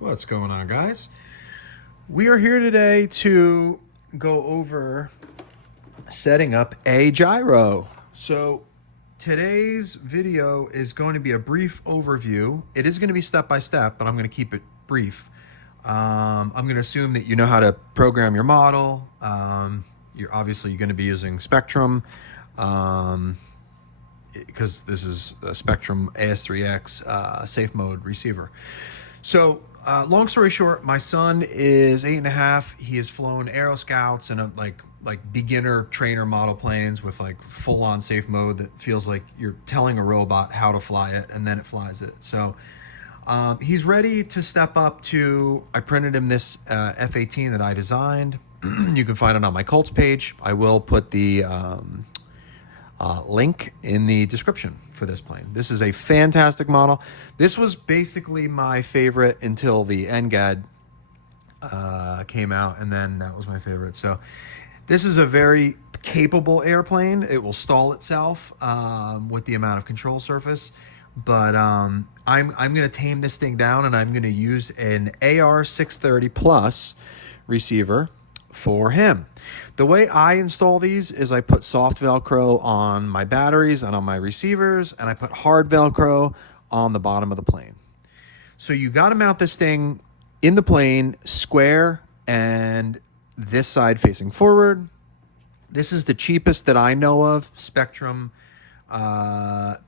What's going on, guys? We are here today to go over setting up a gyro. So today's video is going to be a brief overview. It is going to be step by step, but I'm going to keep it brief. I'm going to assume that you know how to program your model. You're obviously going to be using Spektrum because this is a Spektrum AS3x Safe mode receiver. So, long story short, my son is 8.5. He has flown Aero Scouts and like beginner trainer model planes with like full on safe mode that feels like you're telling a robot how to fly it and then it flies it. So he's ready to step up to. I printed him this F-18 that I designed. You can find it on my Colts page. I will put the link in the description for this plane. This is a fantastic model. This was basically my favorite until the NGAD came out, and then that was my favorite. So this is a very capable airplane. It will stall itself with the amount of control surface, but I'm going to tame this thing down, and I'm going to use an AR630 Plus receiver for him. The way I install these is I put soft Velcro on my batteries and on my receivers, and I put hard Velcro on the bottom of the plane. So you got to mount this thing in the plane square and this side facing forward. This is the cheapest that I know of Spektrum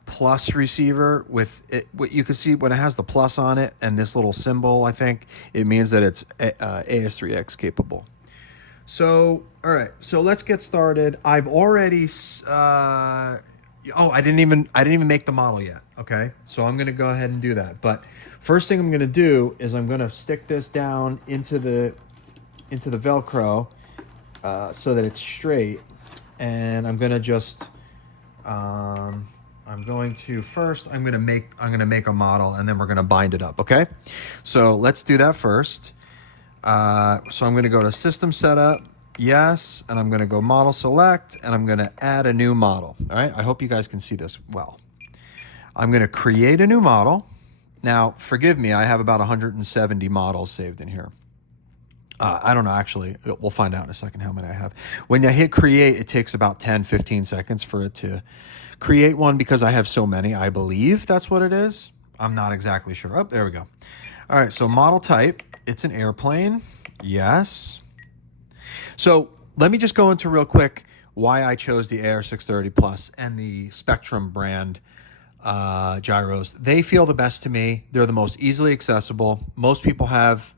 Plus receiver with it. What you can see when it has the plus on it and this little symbol, I think it means that it's AS3X capable. So, all right. So let's get started. I've already. I didn't even make the model yet. Okay. So I'm gonna go ahead and do that. But first thing I'm gonna do is I'm gonna stick this down into the Velcro so that it's straight, and I'm gonna just. I'm going to make a model, and then we're gonna bind it up. Okay. So let's do that first. So I'm going to go to System Setup, yes, and I'm going to go Model Select, and I'm going to add a new model. All right, I hope you guys can see this well. I'm going to create a new model. Now, forgive me, I have about 170 models saved in here. I don't know, actually, we'll find out in a second how many I have. When I hit create, it takes about 10, 15 seconds for it to create one because I have so many. I believe that's what it is. I'm not exactly sure. Oh, there we go. All right, so model type. It's an airplane. Yes. So let me just go into real quick why I chose the AR630 Plus and the Spektrum brand gyros. They feel the best to me. They're the most easily accessible. Most people have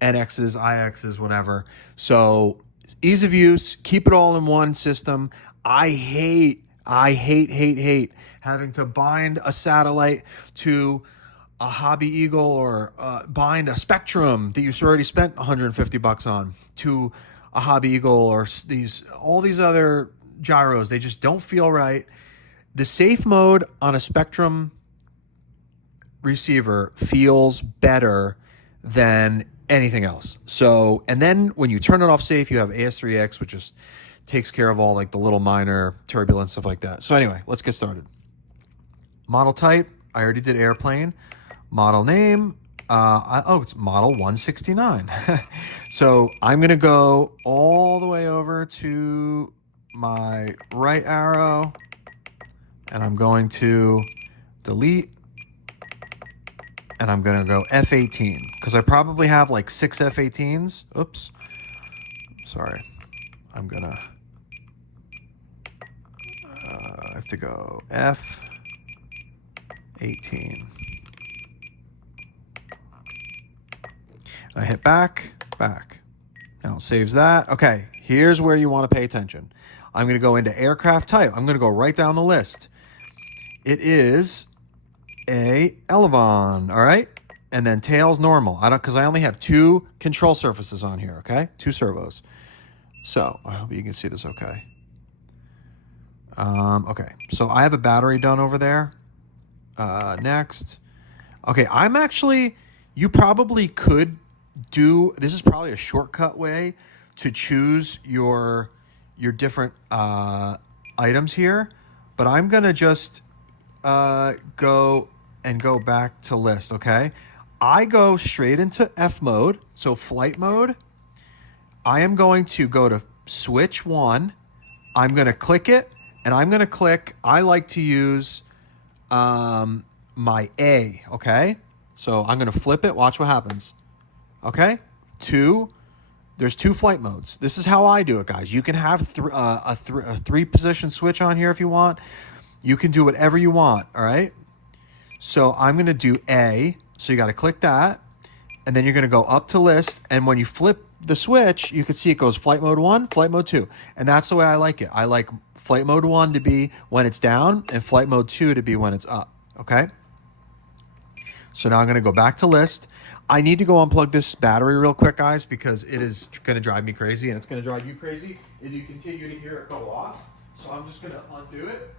NXs, IXs, whatever. So ease of use, keep it all in one system. I hate having to bind a satellite to a Hobby Eagle or bind a Spektrum that you've already spent $150 on to a Hobby Eagle or all these other gyros. They just don't feel right. The safe mode on a Spektrum receiver feels better than anything else. So, and then when you turn it off safe, you have AS3X, which just takes care of all like the little minor turbulence, stuff like that. So anyway, let's get started. Model type, I already did airplane. Model name, it's model 169. So I'm going to go all the way over to my right arrow, and I'm going to delete, and I'm going to go F-18, because I probably have like 6 F-18s. Oops. Sorry. I'm going to, I have to go F-18. I hit back. Now it saves that. Okay, here's where you want to pay attention. I'm going to go into aircraft type. I'm going to go right down the list. It is a Elevon, all right? And then tails normal. Because I only have 2 control surfaces on here, okay? 2 servos. So I hope you can see this okay. Okay, so I have a battery done over there. Next. Okay, you probably could this is probably a shortcut way to choose your different items here, but I'm gonna just go back to list. Okay, I go straight into F mode, so flight mode. I am going to go to switch 1. I'm going to click it, and I'm going to click, I like to use my A, okay? So I'm going to flip it. Watch what happens. Okay? 2. There's 2 flight modes. This is how I do it, guys. You can have a 3-position switch on here if you want. You can do whatever you want, all right? So I'm going to do A. So you got to click that. And then you're going to go up to list. And when you flip the switch, you can see it goes flight mode 1, flight mode 2. And that's the way I like it. I like flight mode 1 to be when it's down and flight mode 2 to be when it's up, okay? So now I'm going to go back to list. I need to go unplug this battery real quick, guys, because it is going to drive me crazy, and it's going to drive you crazy if you continue to hear it go off. So I'm just going to undo it.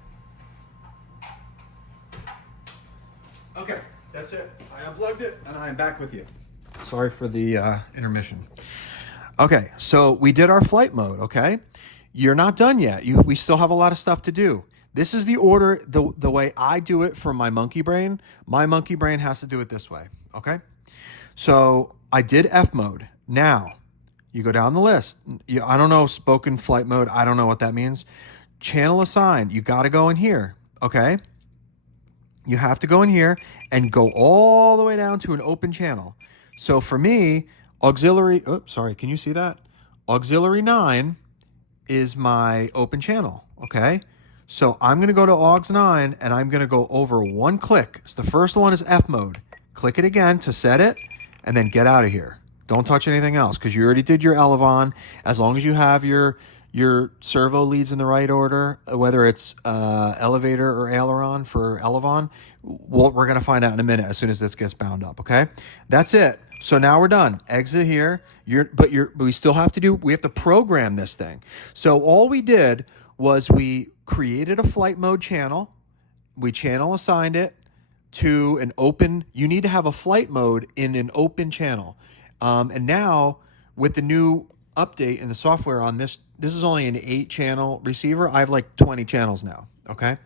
Okay, that's it. I unplugged it, and I am back with you. Sorry for the intermission. Okay, so we did our flight mode, okay? You're not done yet. We still have a lot of stuff to do. This is the order, the way I do it for my monkey brain. My monkey brain has to do it this way, okay? So I did F mode. Now, you go down the list. I don't know, spoken flight mode. I don't know what that means. Channel assigned. You got to go in here, okay? You have to go in here and go all the way down to an open channel. So for me, auxiliary, can you see that? Auxiliary 9 is my open channel, okay? So I'm going to go to aux 9 and I'm going to go over 1 click. So the first one is F mode. Click it again to set it and then get out of here. Don't touch anything else because you already did your elevon. As long as you have your servo leads in the right order, whether it's elevator or aileron for elevon, we're going to find out in a minute as soon as this gets bound up, okay? That's it. So now we're done. Exit here. But we still have to program this thing. So all we did was we created a flight mode channel. We channel assigned it to an open. You need to have a flight mode in an open channel. And now with the new update in the software on this is only an 8-channel receiver. I have like 20 channels now, okay?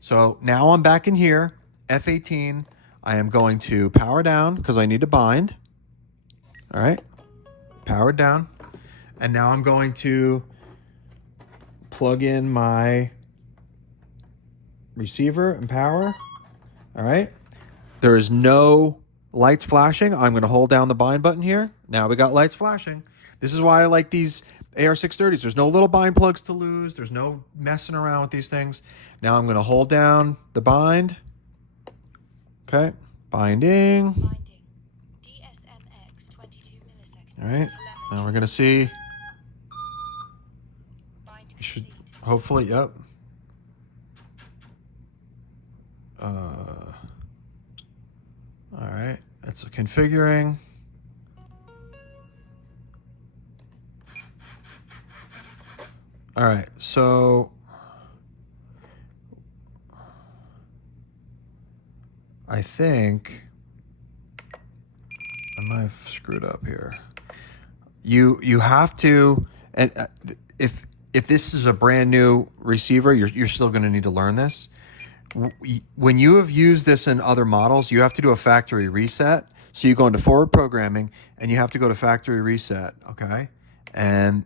So now I'm back in here, F18. I am going to power down because I need to bind. All right, powered down. And now I'm going to plug in my receiver and power. All right, there is no lights flashing. I'm going to hold down the bind button here. Now we got lights flashing. This is why I like these AR630s. There's no little bind plugs to lose. There's no messing around with these things. Now I'm going to hold down the bind. Okay, binding. All right, now we're going to see. You should hopefully, yep. All right, that's configuring. All right, so I think I might have screwed up here. You have to, and if this is a brand new receiver, you're still going to need to learn this. When you have used this in other models, you have to do a factory reset. So you go into forward programming and you have to go to factory reset, okay? And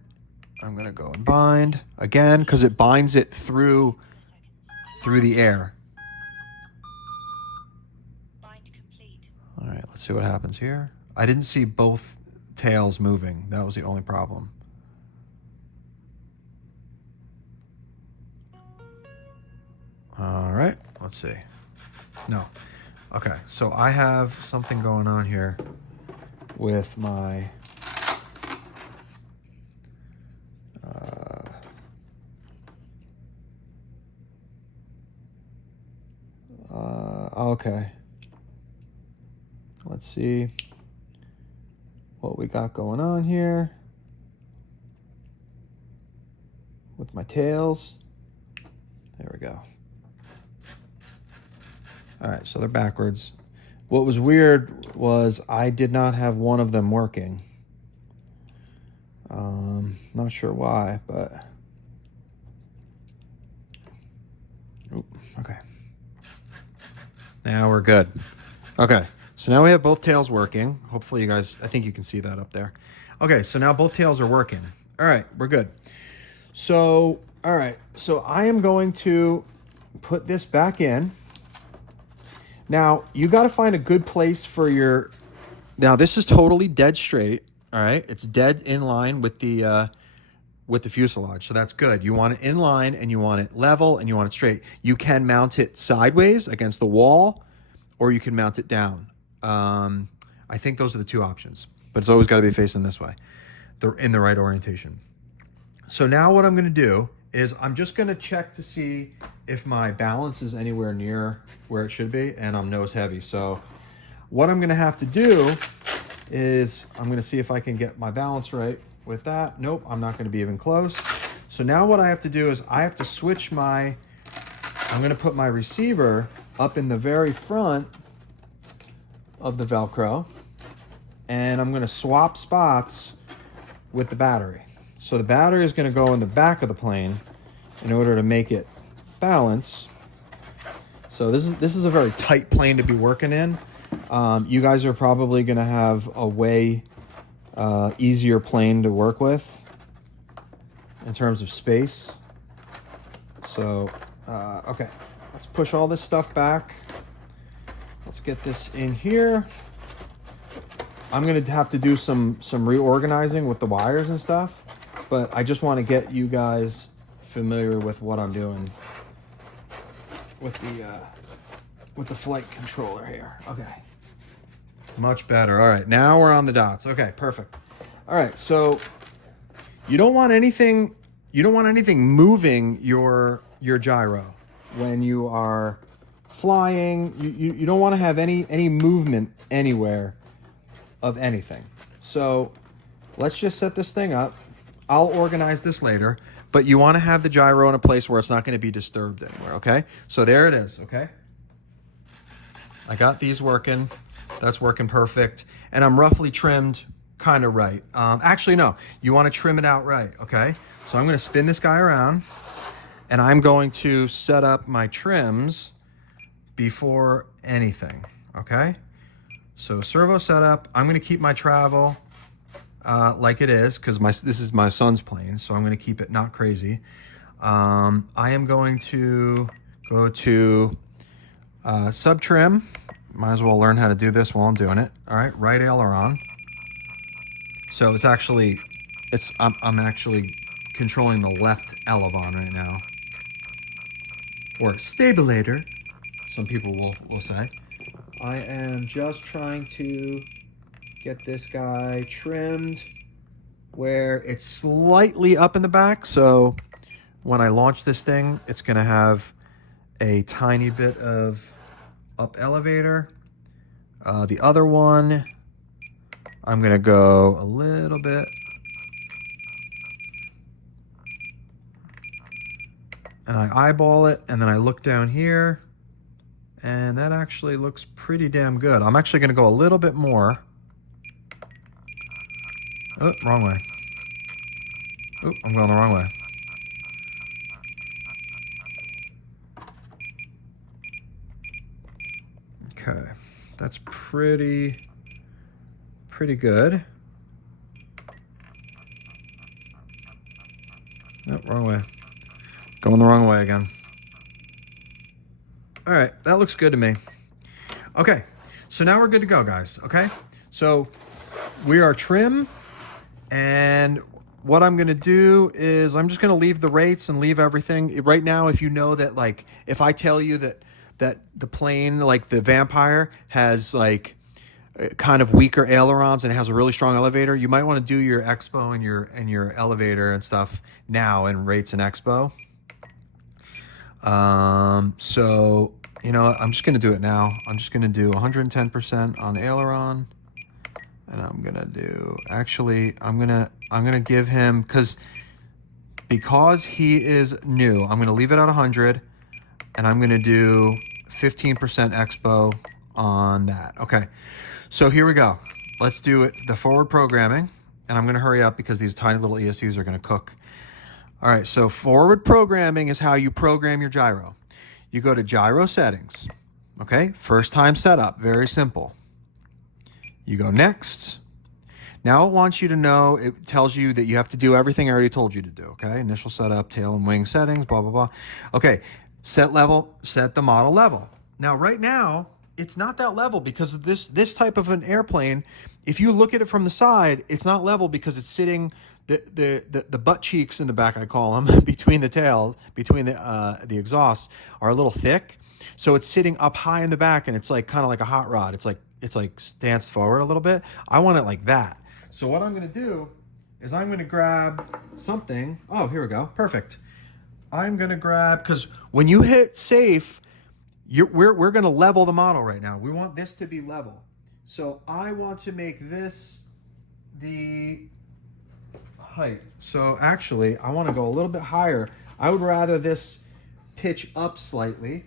I'm going to go and bind again because it binds it through the air. Bind complete. All right, let's see what happens here. I didn't see both tails moving. That was the only problem. All right, let's see. No. Okay, so I have something going on here with my okay. Let's see what we got going on here with my tails. There we go. All right, so they're backwards. What was weird was I did not have one of them working. Not sure why, but okay. Now we're good. Okay, So now we have both tails working. Hopefully you guys, I think you can see that up there. Okay, so now both tails are working. All right, we're good. So, all right, so I am going to put this back in. Now, you got to find a good place for your... Now, this is totally dead straight, all right? It's dead in line with the fuselage, so that's good. You want it in line, and you want it level, and you want it straight. You can mount it sideways against the wall, or you can mount it down. I think those are the two options, but it's always got to be facing this way. They're in the right orientation. So now what I'm going to do is I'm just going to check to see if my balance is anywhere near where it should be, and I'm nose heavy. So what I'm going to have to do is I'm going to see if I can get my balance right with that. Nope, I'm not going to be even close. So now what I have to do is I have to switch I'm going to put my receiver up in the very front of the Velcro, and I'm going to swap spots with the battery. So the battery is going to go in the back of the plane in order to make it balance. So this is a very tight plane to be working in. You guys are probably going to have a way easier plane to work with in terms of space. So, okay, let's push all this stuff back. Let's get this in here. I'm going to have to do some reorganizing with the wires and stuff, but I just want to get you guys familiar with what I'm doing with the flight controller here. Okay. Much better. All right, now we're on the dots. Okay, perfect. All right, so you don't want anything moving your gyro when you are flying. You don't want to have any movement anywhere of anything. So let's just set this thing up. I'll organize this later, but you want to have the gyro in a place where it's not going to be disturbed anywhere, okay? So there it is, okay? I got these working. That's working perfect. And I'm roughly trimmed kind of right. Actually, no. You want to trim it out right, okay? So I'm going to spin this guy around, and I'm going to set up my trims before anything, okay? So servo setup. I'm going to keep my travel like it is because this is my son's plane, so I'm going to keep it not crazy. I am going to go to sub trim. Might as well learn how to do this while I'm doing it. All right, right aileron. So it's actually, I'm actually controlling the left elevon right now, or stabilator, some people will say. I am just trying to get this guy trimmed where it's slightly up in the back, so when I launch this thing, it's going to have a tiny bit of up elevator. The other one, I'm going to go a little bit. And I eyeball it, and then I look down here, and that actually looks pretty damn good. I'm actually going to go a little bit more. Oh, wrong way. Oh, I'm going the wrong way. Okay, that's pretty good. Oh, wrong way. Going the wrong way again. All right, that looks good to me. Okay, so now we're good to go, guys, okay? So we are trim, and what I'm gonna do is I'm just gonna leave the rates and leave everything. Right now, if you know that, like, if I tell you that the plane, like the Vampire, has like kind of weaker ailerons and it has a really strong elevator, you might want to do your expo and your elevator and stuff now in rates and expo. So, you know, I'm just going to do it now. I'm just going to do 110% on aileron, and I'm going to do, actually, I'm going to give him, because he is new, I'm going to leave it at 100, and I'm going to do 15% expo on that. Okay. So here we go. Let's do it. The forward programming, and I'm going to hurry up because these tiny little ESCs are going to cook. All right, so forward programming is how you program your gyro. You go to gyro settings, okay? First time setup, very simple. You go next. Now it wants you to know, it tells you that you have to do everything I already told you to do, okay? Initial setup, tail and wing settings, blah, blah, blah. Okay, set level, set the model level. Now, right now, it's not that level because of this type of an airplane. If you look at it from the side, it's not level because it's sitting, the butt cheeks in the back, I call them, between the tail, between the exhausts are a little thick. So it's sitting up high in the back and it's like kind of like a hot rod. It's like stanced forward a little bit. I want it like that. So what I'm going to do is I'm going to grab something. Oh, here we go. Perfect. I'm going to grab, because when you hit safe, we're going to level the model right now. We want this to be level. So I want to make this the height. So actually, I want to go a little bit higher. I would rather this pitch up slightly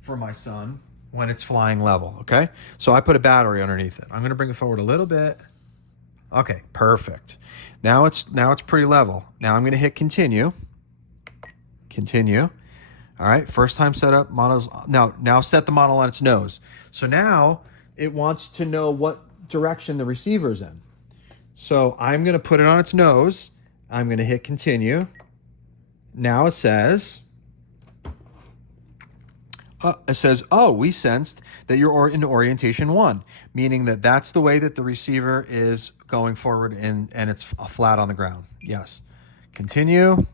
for my son when it's flying level, okay? So I put a battery underneath it. I'm going to bring it forward a little bit. Okay, perfect. Now it's pretty level. Now I'm going to hit continue. Continue. All right, first time setup models. Now set the model on its nose. So now it wants to know what direction the receiver's in. So I'm going to put it on its nose. I'm going to hit continue. Now it says, oh, we sensed that you're in orientation 1, meaning that that's the way that the receiver is going forward and it's flat on the ground. Yes. Continue.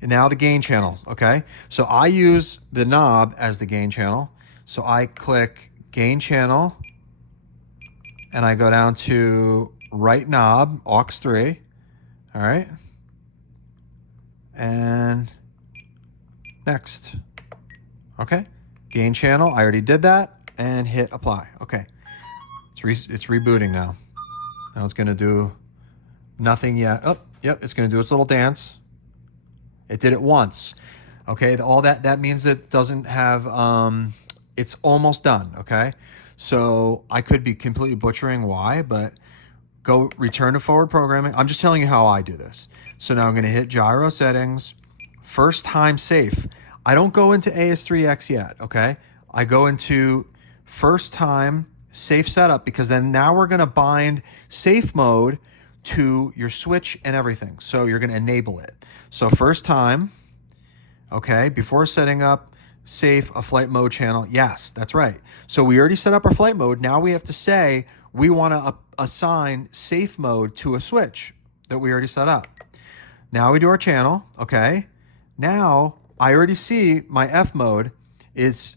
And now the gain channels, okay? So I use the knob as the gain channel. So I click gain channel and I go down to right knob, aux 3, all right? And next. Okay, gain channel, I already did that, and hit apply. Okay, it's rebooting now. Now it's gonna do nothing yet. Oh, yep, it's gonna do its little dance. It did it once. Okay, all that means it doesn't have, it's almost done, okay? So I could be completely butchering why, but go return to forward programming. I'm just telling you how I do this. So now I'm gonna hit gyro settings, first time safe. I don't go into AS3X yet, okay? I go into first time safe setup because then now we're gonna bind safe mode to your switch and everything. So you're gonna enable it. So first time, okay, before setting up safe, a flight mode channel. Yes, that's right. So we already set up our flight mode. Now we have to say we wanna assign safe mode to a switch that we already set up. Now we do our channel, okay? Now, I already see my F mode is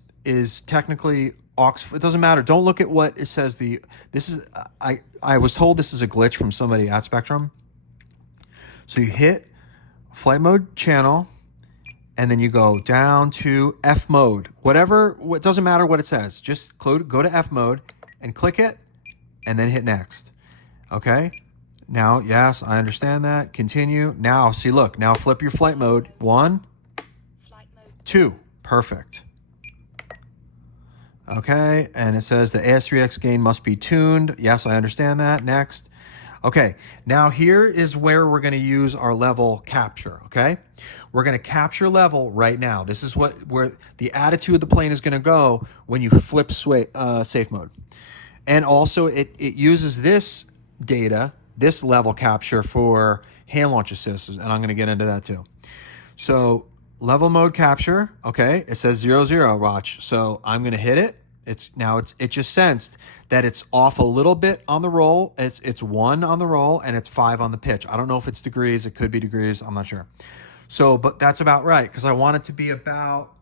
technically aux. It doesn't matter. Don't look at what it says. I was told this is a glitch from somebody at Spektrum. So you hit flight mode channel, and then you go down to F mode. It doesn't matter what it says. Just go to F mode and click it, and then hit next. Okay. Now, yes, I understand that. Continue. Now, see, look. Now flip your flight mode. 1. 2, perfect. Okay, and it says the AS3X gain must be tuned. Yes, I understand that. Next. Okay, now here is where we're going to use our level capture, okay? We're going to capture level right now. This is where the attitude of the plane is going to go when you flip safe mode. And also it uses this data, this level capture for hand launch assist, and I'm going to get into that too. So level mode capture, okay, it says 0, watch. So I'm going to hit it. It just sensed that it's off a little bit on the roll. It's 1 on the roll and it's 5 on the pitch. I don't know if it's degrees. It could be degrees. I'm not sure. So, but that's about right because I want it to be about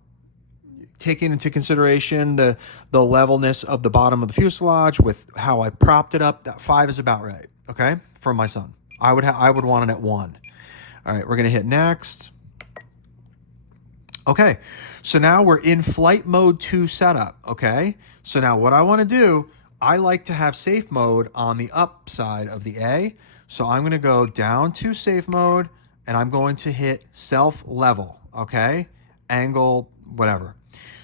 taking into consideration the levelness of the bottom of the fuselage with how I propped it up. That 5 is about right, okay, for my son. I would want it at 1. All right, we're going to hit next. Okay, so now we're in flight mode 2 setup, okay? So now what I want to do, I like to have safe mode on the up side of the A. So I'm going to go down to safe mode, and I'm going to hit self-level, okay? Angle, whatever.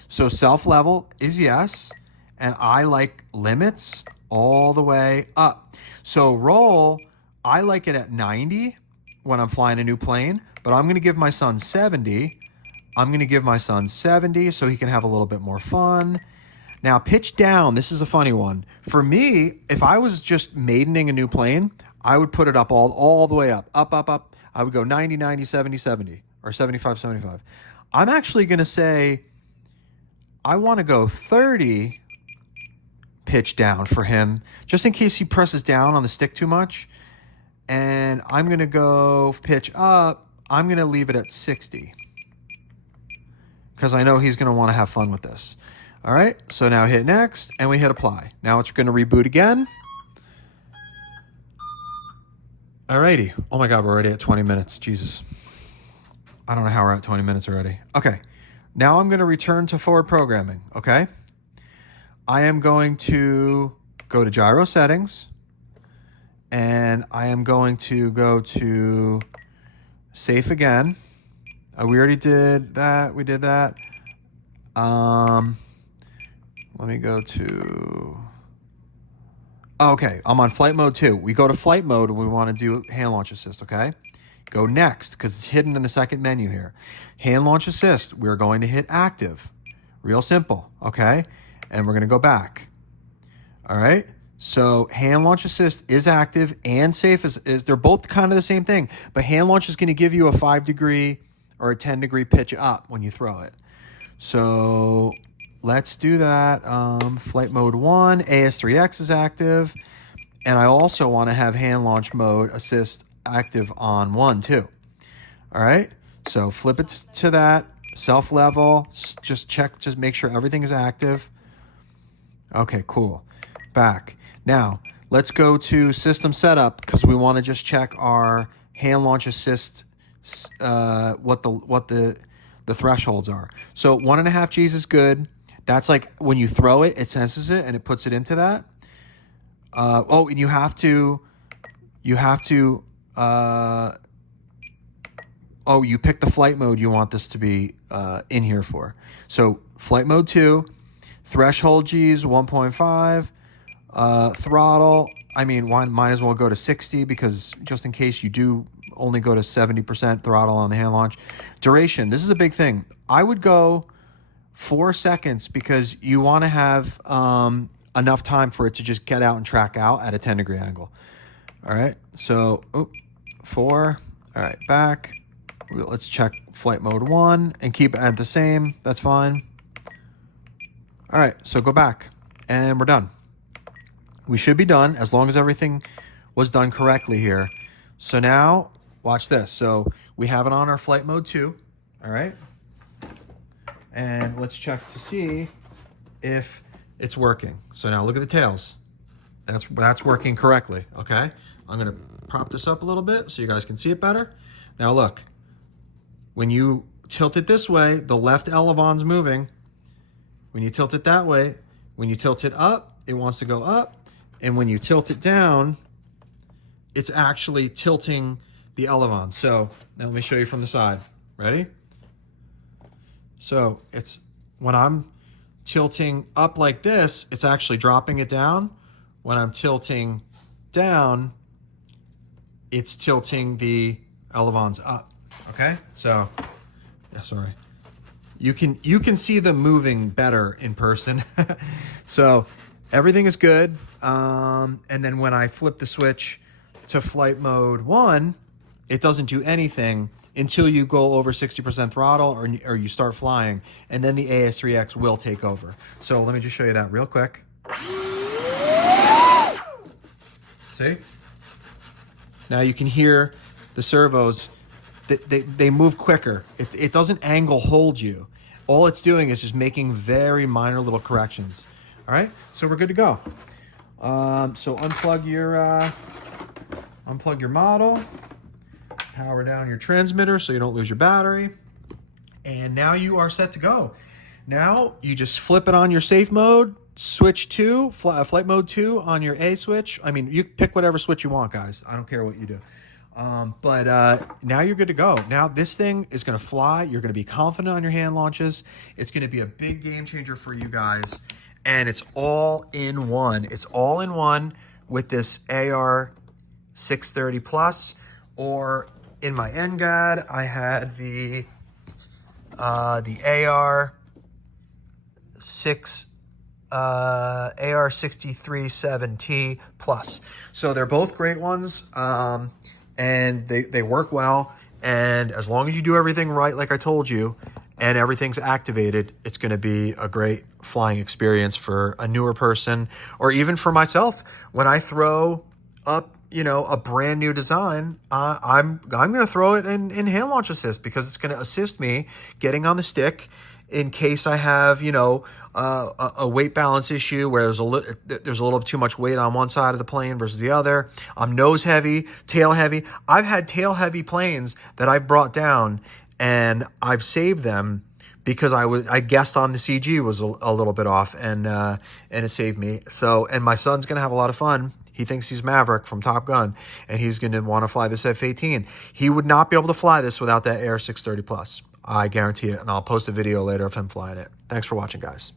So self-level is yes, and I like limits all the way up. So roll, I like it at 90 when I'm flying a new plane, but I'm going to give my son 70. I'm going to give my son 70 so he can have a little bit more fun. Now, pitch down, this is a funny one. For me, if I was just maidening a new plane, I would put it up all the way up. I would go 90, 90, 70, 70, or 75, 75. I'm actually going to say I want to go 30 pitch down for him, just in case he presses down on the stick too much. And I'm going to go pitch up. I'm going to leave it at 60 because I know he's going to want to have fun with this. All right, so now hit next, and we hit apply. Now it's going to reboot again. All righty. Oh, my God, we're already at 20 minutes. Jesus. I don't know how we're at 20 minutes already. Okay, now I'm going to return to forward programming, okay? I am going to go to gyro settings, and I am going to go to safe again. We already did that. We did that. Let me go to... Okay, I'm on flight mode 2. We go to flight mode and we want to do hand launch assist, okay? Go next, because it's hidden in the second menu here. Hand launch assist, we're going to hit active. Real simple, okay? And we're going to go back. All right? So hand launch assist is active and safe is they're both kind of the same thing, but hand launch is going to give you a 5-degree or a 10-degree pitch up when you throw it. So let's do that. Flight mode 1, AS3x is active. And I also want to have hand launch mode assist active on 1 too. All right. So flip it to that. Self level. Just check, just make sure everything is active. Okay, cool. Back. Now let's go to system setup because we want to just check our hand launch assist, what the thresholds are. So 1.5 G's is good. That's like when you throw it, it senses it and it puts it into that. And you have to, you pick the flight mode you want this to be in here for. So flight mode 2, threshold G's 1.5, throttle. I mean, might as well go to 60 because just in case you do only go to 70% throttle on the hand launch. Duration, this is a big thing. I would go 4 seconds because you want to have enough time for it to just get out and track out at a 10-degree angle. All right, so 4. All right, back. Let's check flight mode 1 and keep it at the same. That's fine. All right, so go back and we're done. We should be done as long as everything was done correctly here. So now watch this. So we have it on our flight mode 2. All right. And let's check to see if it's working. So now look at the tails. That's working correctly, okay? I'm going to prop this up a little bit so you guys can see it better. Now look, when you tilt it this way, the left elevon's moving. When you tilt it that way, when you tilt it up, it wants to go up. And when you tilt it down, it's actually tilting the elevon. So now let me show you from the side. Ready? So it's when I'm tilting up like this, it's actually dropping it down. When I'm tilting down, it's tilting the elevons up. Okay? So, yeah, sorry. You can see them moving better in person. So everything is good. And then when I flip the switch to flight mode 1, it doesn't do anything until you go over 60% throttle or you start flying, and then the AS3x will take over. So let me just show you that real quick. See? Now you can hear the servos, they move quicker. It doesn't angle hold you. All it's doing is just making very minor little corrections. All right, so we're good to go. So unplug your model. Power down your transmitter so you don't lose your battery. And now you are set to go. Now you just flip it on your safe mode, switch to flight mode 2 on your A switch. I mean, you pick whatever switch you want, guys. I don't care what you do. But now you're good to go. Now this thing is going to fly. You're going to be confident on your hand launches. It's going to be a big game changer for you guys. And it's all in one. It's all in one with this AR 630 Plus, or in my NGAD, I had the AR 6 AR637T Plus. So they're both great ones, and they work well. And as long as you do everything right, like I told you, and everything's activated, it's going to be a great flying experience for a newer person, or even for myself. When I throw up, a brand new design, I'm going to throw it in hand launch assist, because it's going to assist me getting on the stick in case I have, a weight balance issue where there's a little too much weight on one side of the plane versus the other. I'm nose heavy, tail heavy. I've had tail heavy planes that I've brought down, and I've saved them because I guessed on the CG was a little bit off, and it saved me. So, and my son's gonna have a lot of fun. He thinks he's Maverick from Top Gun, and he's going to want to fly this F-18. He would not be able to fly this without that AR630 Plus. I guarantee it, and I'll post a video later of him flying it. Thanks for watching, guys.